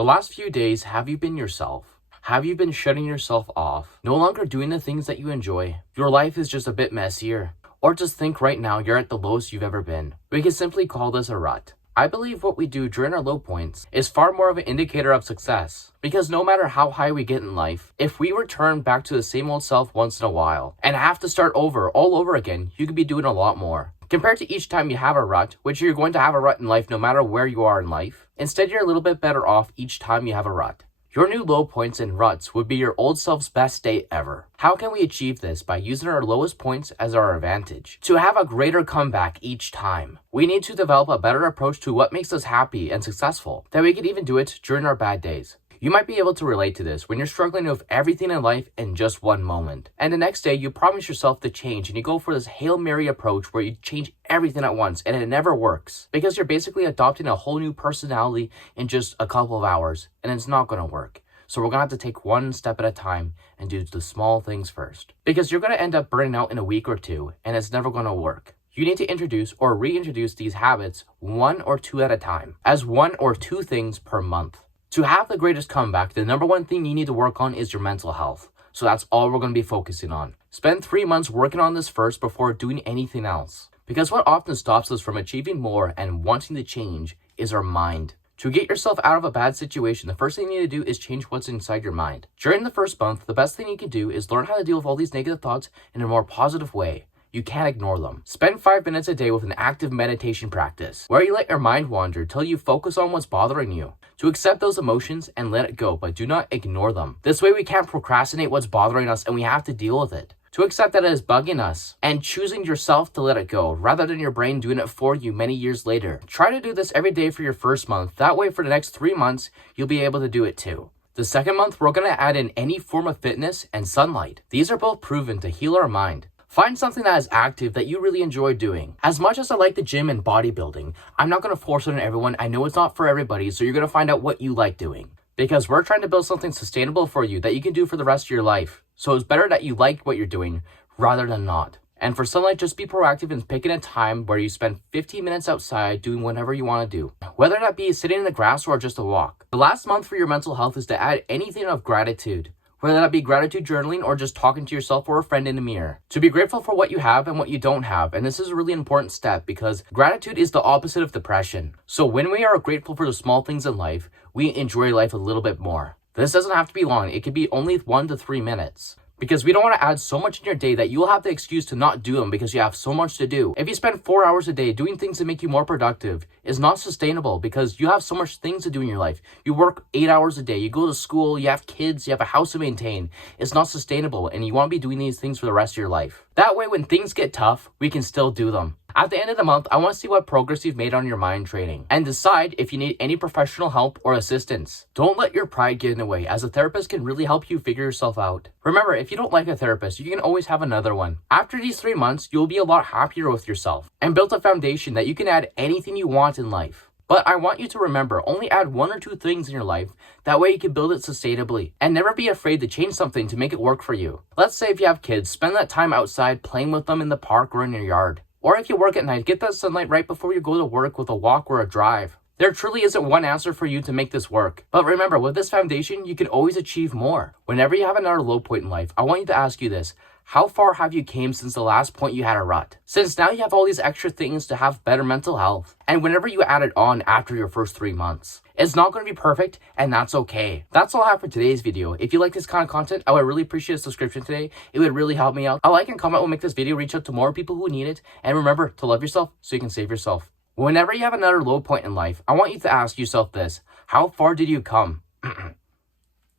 The last few days, have you been yourself? Have you been shutting yourself off? No longer doing the things that you enjoy? Your life is just a bit messier. Or just think right now you're at the lowest you've ever been. We can simply call this a rut. I believe what we do during our low points is far more of an indicator of success. Because no matter how high we get in life, if we return back to the same old self once in a while and have to start over all over again, you could be doing a lot more. Compared to each time you have a rut, which you're going to have a rut in life no matter where you are in life, instead you're a little bit better off each time you have a rut. Your new low points and ruts would be your old self's best day ever. How can we achieve this? By using our lowest points as our advantage. To have a greater comeback each time, we need to develop a better approach to what makes us happy and successful, that we can even do it during our bad days. You might be able to relate to this when you're struggling with everything in life in just one moment. And the next day, you promise yourself to change and you go for this Hail Mary approach where you change everything at once and it never works. Because you're basically adopting a whole new personality in just a couple of hours and it's not going to work. So we're going to have to take one step at a time and do the small things first. Because you're going to end up burning out in a week or two and it's never going to work. You need to introduce or reintroduce these habits 1 or 2 at a time, as 1 or 2 things per month. To have the greatest comeback, the number one thing you need to work on is your mental health. So that's all we're going to be focusing on. Spend 3 months working on this first before doing anything else. Because what often stops us from achieving more and wanting to change is our mind. To get yourself out of a bad situation, the first thing you need to do is change what's inside your mind. During the first month, the best thing you can do is learn how to deal with all these negative thoughts in a more positive way. You can't ignore them. Spend 5 minutes a day with an active meditation practice, where you let your mind wander till you focus on what's bothering you. To accept those emotions and let it go, but do not ignore them. This way we can't procrastinate what's bothering us and we have to deal with it. To accept that it is bugging us and choosing yourself to let it go, rather than your brain doing it for you many years later. Try to do this every day for your first month. That way for the next 3 months, you'll be able to do it too. The second month, we're going to add in any form of fitness and sunlight. These are both proven to heal our mind. Find something that is active that you really enjoy doing. As much as I like the gym and bodybuilding, I'm not going to force it on everyone. I know it's not for everybody, so you're going to find out what you like doing. Because we're trying to build something sustainable for you that you can do for the rest of your life. So it's better that you like what you're doing rather than not. And for sunlight, just be proactive in picking a time where you spend 15 minutes outside doing whatever you want to do. Whether that be sitting in the grass or just a walk. The last month for your mental health is to add anything of gratitude. Whether that be gratitude journaling or just talking to yourself or a friend in the mirror. To be grateful for what you have and what you don't have. And this is a really important step because gratitude is the opposite of depression. So when we are grateful for the small things in life, we enjoy life a little bit more. This doesn't have to be long. It could be only 1 to 3 minutes. Because we don't want to add so much in your day that you'll have the excuse to not do them because you have so much to do. If you spend 4 hours a day doing things that make you more productive, is not sustainable because you have so much things to do in your life. You work 8 hours a day, you go to school, you have kids, you have a house to maintain. It's not sustainable and you want to be doing these things for the rest of your life. That way when things get tough, we can still do them. At the end of the month, I want to see what progress you've made on your mind training and decide if you need any professional help or assistance. Don't let your pride get in the way, as a therapist can really help you figure yourself out. Remember, if you don't like a therapist, you can always have another one. After these 3 months, you'll be a lot happier with yourself and built a foundation that you can add anything you want in life. But I want you to remember, only add 1 or 2 things in your life. That way you can build it sustainably. And never be afraid to change something to make it work for you. Let's say if you have kids, spend that time outside playing with them in the park or in your yard. Or if you work at night, get that sunlight right before you go to work with a walk or a drive. There truly isn't one answer for you to make this work. But remember, with this foundation, you can always achieve more. Whenever you have another low point in life, I want you to ask you this. How far have you came since the last point you had a rut? Since now you have all these extra things to have better mental health. And whenever you add it on after your first 3 months, it's not going to be perfect and that's okay. That's all I have for today's video. If you like this kind of content, I would really appreciate a subscription today. It would really help me out. A like and comment will make this video reach out to more people who need it. And remember to love yourself so you can save yourself. Whenever you have another low point in life, I want you to ask yourself this. How far did you come?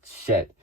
Shit.